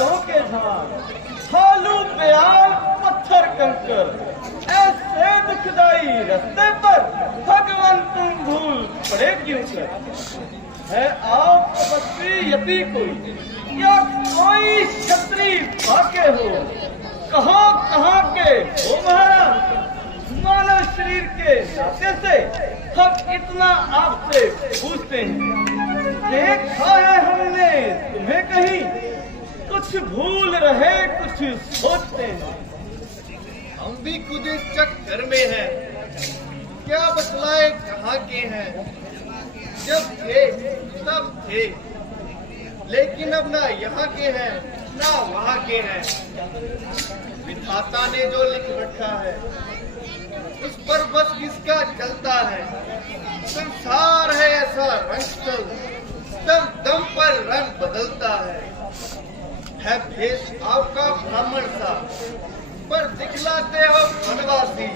बातों के झाड़, हालू प्यार पत्थर कंकर, ऐसे दुखदाई रास्ते पर भगवान तुम भूल पड़े क्यों कर? है आप तपस्वी यति कोई या कोई क्षत्रिय भाग्य हो? कहाँ के हो महाराज? मानव शरीर के नाते से हम इतना आपसे पूछते हैं। देखा है हमने तुम्हें कहीं, कुछ भूल रहे कुछ सोचते हैं। हम भी खुद इस चक्कर में हैं, क्या बतलाए कहाँ के हैं। जब थे तब थे, लेकिन अब ना यहाँ के हैं ना वहाँ के हैं। विधाता ने जो लिख रखा है उस पर बस किसका चलता है। संसार है ऐसा रंग, दम दम पर रंग बदलता है भेष आपका ब्राह्मण सा, पर दिखलाते हो वनवासी।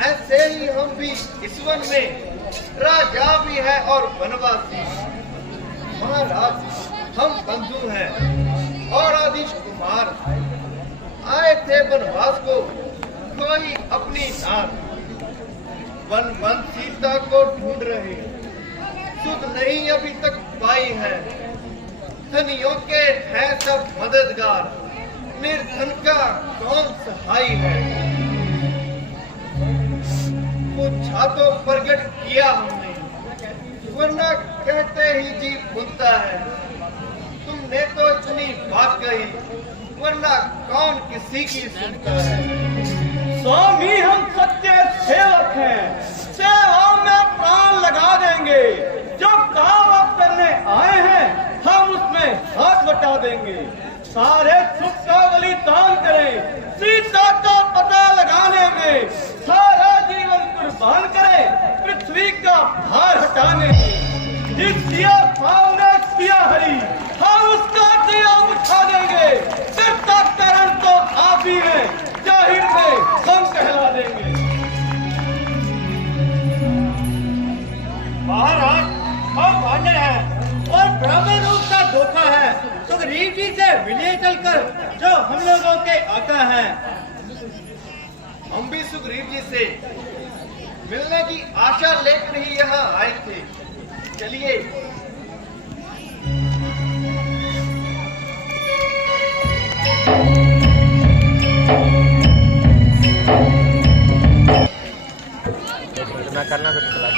ऐसे ही हम भी इस वन में राजा भी है और वनवासी। महाराज हम बंधु हैं और आदिश कुमार, आए थे वनवास को कोई अपनी नार। वन वन सीता को ढूंढ रहे, सुध नहीं अभी तक पाई है। धनियों के हैं सब मददगार, निर्धन का कौन सहाय है। पूछा तो प्रकट किया हमने, वरना कहते ही जी भूलता है। तुमने तो इतनी बात कही, वरना कौन किसी की सुनता है। स्वामी हम सच्चे सेवक हैं, सेवा में प्राण लगा देंगे। जो काम आप करने आए हैं हम उसमें हाथ बटा देंगे। सारे सुख का बलिदान करें, सीता का पता लगाने में सारा जीवन कुर्बान करें, पृथ्वी का भार हटाने में। जिस दिया भाव ने किया हरि, हम उसका दिया उठा देंगे। करता कारण तो आप ही हैं, जाहिर में हम कहला देंगे। महाराज हम वानर हैं और ब्राह्मण रूप का धोखा है। सुग्रीव जी से विलय चलकर जो हम लोगों के आका हैं। हम भी सुग्रीव जी से मिलने की आशा लेकर ही यहाँ आए थे। चलिए करना तो चला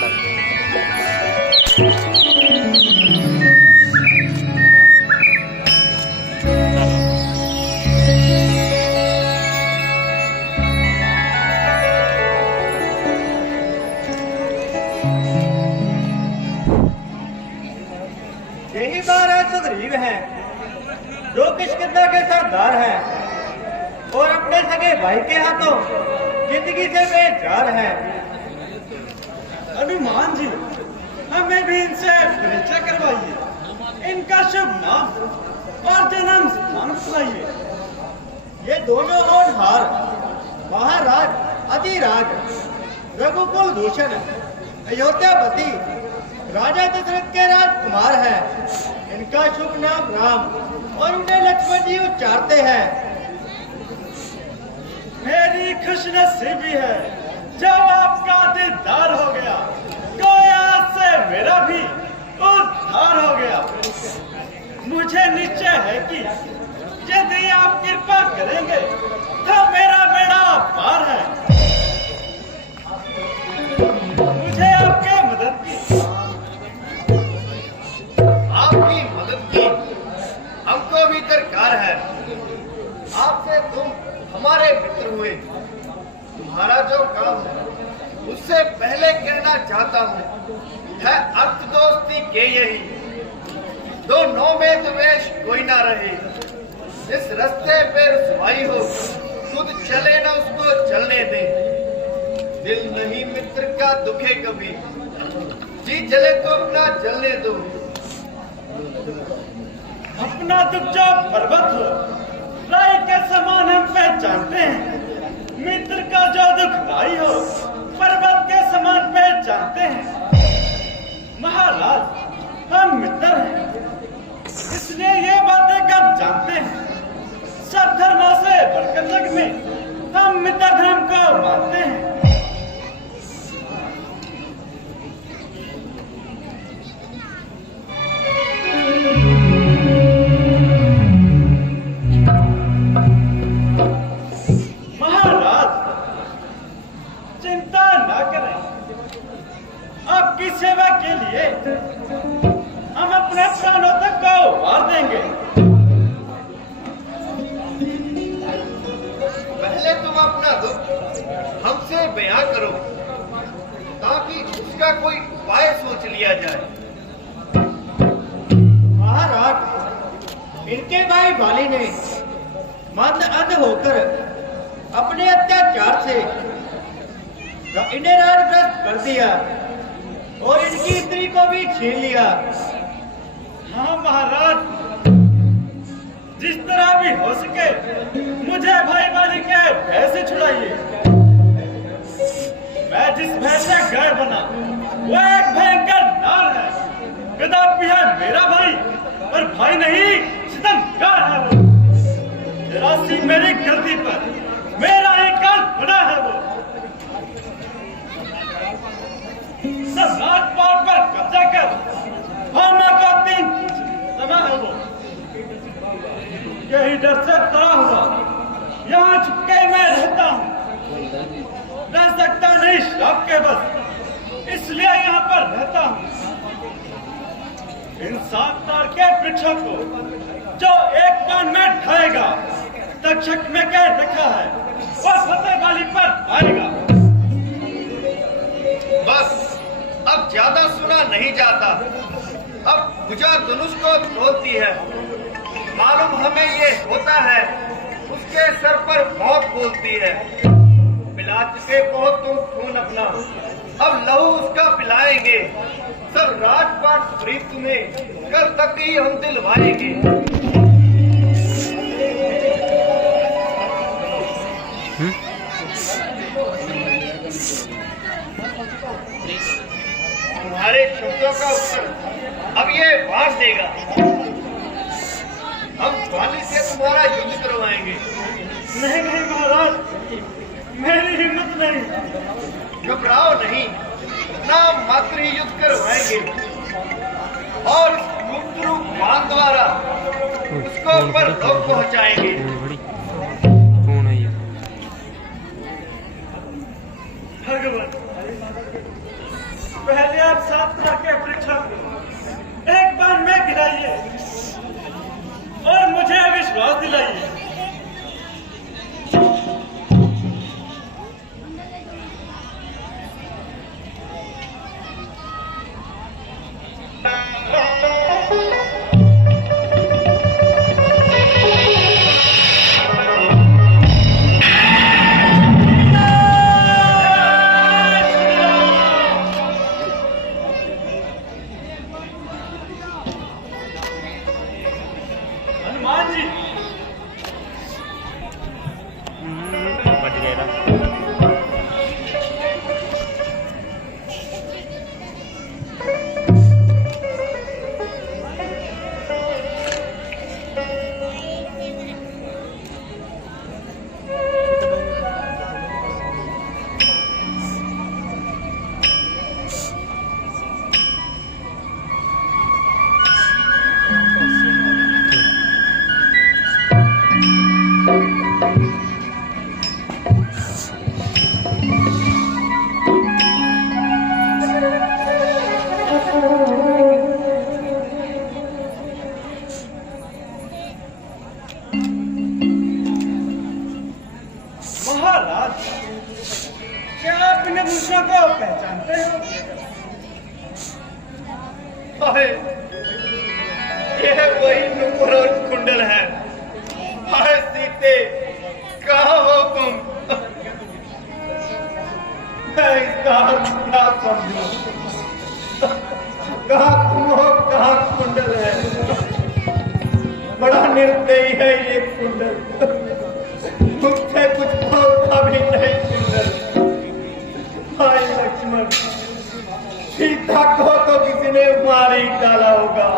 यही बार सुग्रीव हैं, जो किष्किंधा के सरदार हैं और अपने सगे भाई के हाथों जिंदगी से बेजार हैं। हनुमान जी हमें भी इनसे परिचय करवाइए, इनका शुभ नाम और जन्म स्थान सुनाइए। ये दोनों होनहार महाराज अधिराज रघुकुल भूषण अयोध्यापति राजा दशरथ के राजकुमार हैं। इनका शुभ नाम राम और उन्हें लक्ष्मण जी उच्चारते हैं। मेरी खुशनसीबी है जब आपका दीदार हो गया, गोया से मेरा भी उद्धार हो गया। मुझे निश्चय है कि यदि आप कृपा करेंगे तो मेरा बेड़ा पार है। मुझे आपके मदद की आपकी मदद की हमको भी दरकार है। आपसे तुम हमारे मित्र हुए, तुम्हारा जो काम है उससे पहले कहना चाहता हूँ है अर्थ दोस्ती के यही। दोनों में द्वेष कोई ना रहे। जिस रास्ते पे रुसवाई हो खुद चले ना उसको चलने दे। दिल नहीं मित्र का दुखे कभी, जी जले तो अपना जलने दो। अपना दुख जो पर्वत हो राई के समान हम पहचानते हैं। मित्र का जो दुख राई हो पर्वत के समान पहचानते हैं। महाराज हम मित्र हैं, इसलिए ये बातें कब जान मानते हैं। सब धर्मों से बढ़कर जग में हम मित्र धर्म को मानते हैं। महाराज चिंता न करें, आपकी सेवा के लिए हम अपने प्राणों तक को वार देंगे। पहले तुम अपना दुख हमसे बयां करो ताकि उसका कोई उपाय सोच लिया जाए। महाराज, इनके भाई बाली ने मंद अंध होकर अपने अत्याचार से इन्हें राजग्रस्त कर दिया और इनकी स्त्री को भी छीन लिया। हाँ महाराज, जिस तरह भी हो सके मुझे भाई बाली के भय से छुड़ाइए। मैं जिस भय से गैर बना वो एक भयंकर नार है। कदापि है मेरा भाई, पर भाई नहीं सितमगार है वो। राशि मेरी गलती पर मेरा एक काल बना है वो। सब राजपाट पर कब्जा कर भावना को तीन दबा है वो। यही डर से तड़ा हुआ यहाँ चुपके मैं रहता हूँ। रह सकता नहीं श्राप के बस, इसलिए यहाँ पर रहता हूँ। इन 7 तार के वृक्षों को जो एक बाण में ढाएगा, तक्षक में कैद रखा है और फतेह वाली पर आएगा। बस अब ज्यादा सुना नहीं जाता। अब भुजा धनुष को तोड़ती है। मालूम हमें ये होता है, उसके सर पर मौत बोलती है। पिला चुके बहुत तुम खून अपना, अब लहू उसका पिलाएंगे। सब राजपाट फ्री तुम्हें कल तक ही हम दिलवाएंगे। तुम्हारे शब्दों का उत्तर अब ये बांट देगा। हम बाली से तुम्हारा युद्ध करवाएंगे। नहीं नहीं महाराज, मेरी हिम्मत नहीं। घबराओ नहीं, नाम मात्र ही युद्ध करवाएंगे और गुप्त रूप मान द्वारा उसको पर लोग पहुंचाएंगे। भगवान, पहले आप 7 तरह के वृक्षों को एक बार में गिराइए और मुझे विश्वास दिलाइए। हनुमान जी, महाराज, क्या आप इन भूषणों को पहचानते हो? हाय, यह वही नुपुर और कुंडल है। हाय सीते, कहाँ हो तुम? मैं इसका क्या समझूं? कहाँ तुम हो, कहाँ कुंडल है? बड़ा निर्दयी है ये कुंडल, मुझसे कुछ बोलता भी नहीं। कुंडल, हाय लक्ष्मण, सीता को तो किसी ने मार ही डाला होगा।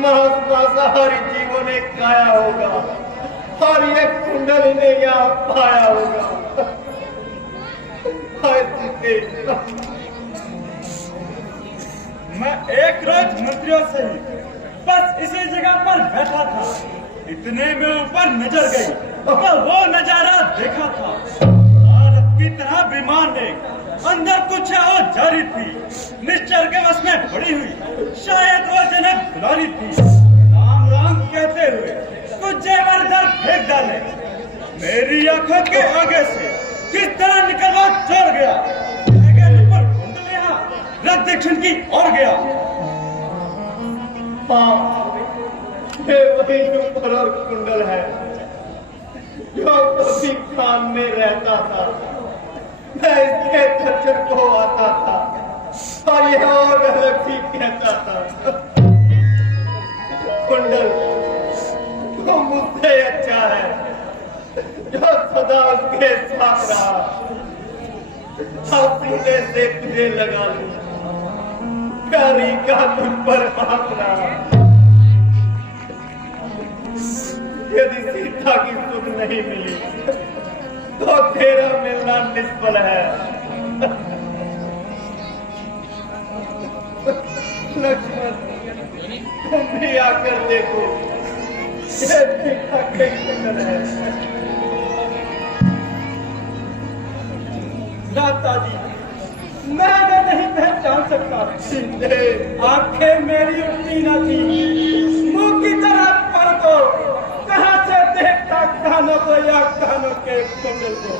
मांसाहारी जीव गरीबों ने खाया होगा और ये कुंडल इन्हें यहाँ पाया होगा। हाय सीते, मैं एक रोज मंत्रियों से ही बस इसी जगह पर बैठा था, इतने में ऊपर नजर गई तो वो नजारा देखा था। भारत की तरह विमान ने अंदर कुछ और जारी थी, निश्चर के बस में पड़ी हुई, शायद वो जनक दुलारी थी। राम राम कहते हुए कुछ जेवर इधर फेंक डाले, मेरी आंखों के आगे से किस तरह निकलवा चढ़ गया, ऊपर कुंडलियां रथ दक्षिण की ओर गया। ये वही ऊपर और कुंडल है जो कभी कान में रहता था। मैं इसके खच्चर को आता था और यह और अलग भी कहता था, कुंडल तो मुझसे अच्छा है जो सदा उसके साथ रहा। अब सीने से तुझे लगा लूं, कारी का तुझ पर हाथ रहा। यदि सीता की सुध नहीं मिली तो तेरा मिलना निष्फल है। लक्ष्मण, तुम भी आकर देखो, ये सीता के कुंडल है। दाता जी, मैं नहीं पहचान सकता। आंखें मेरी उठती न थी, मुंह की तरफ पर को कहां से देखता कानों को या कानों के कुंडल को।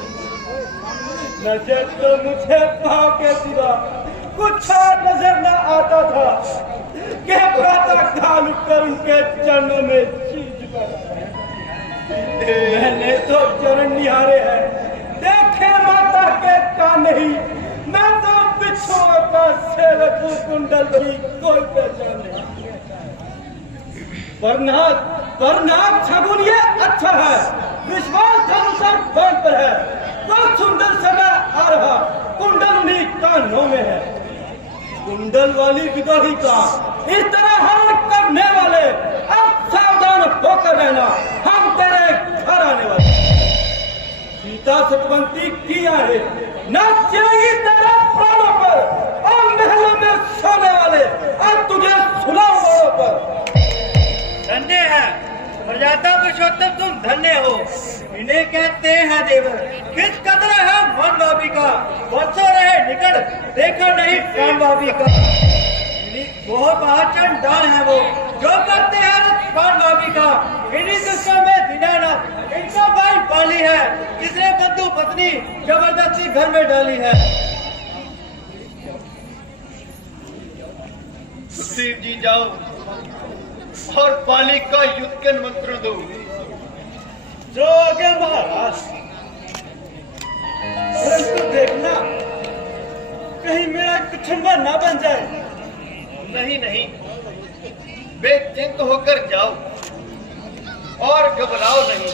नजर तो मुझे पाँव के सिवा कुछ और नजर न आता था कि प्रातः काल कर उनके चरणों में चीज पड़ा। मैंने तो चरण निहारे हैं, देखे माता के का नहीं। मैं तो बिच्छुओं का सेवक हूँ, कुंडल की कोई पहचान नहीं। परनाथ छगुन ये अच्छा है, विश्वास धनुषर बाण पर है। बहुत सुंदर समय आ रहा, कुंडल उन्हीं कानों में है। कुंडल वाली विद्रोही का इस तरह हरण करने वाले अब सावधान होकर रहना, हम तेरे घर आने वाले। सीता सतवंती की आए न चलेगी तेरे प्राणों पर और महलों में सोने वाले और तुझे सुलाओ पर। धन्य है प्रजाता पुरुषोत्तम, तुम धन्य हो। इन्हें कहते हैं देवर, किस कदर है मन भाभी का, वर्षों रहे निकट देखा नहीं प्राण भाभी का। बहुत महाचंड डाल है वो जो करते हैं प्राण भाभी का। इन्हीं दुष्टों में दीनानाथ इनका भाई पाली है, जिसने बंधु पत्नी जबरदस्ती घर में डाली है। सुग्रीव जी जाओ और पाली का युद्ध के निमंत्रण दो। जो आगे महाराज, परंतु देखना कहीं मेरा कुछुंबा ना बन जाए। नहीं नहीं, बेचिंत होकर जाओ और घबराओ नहीं।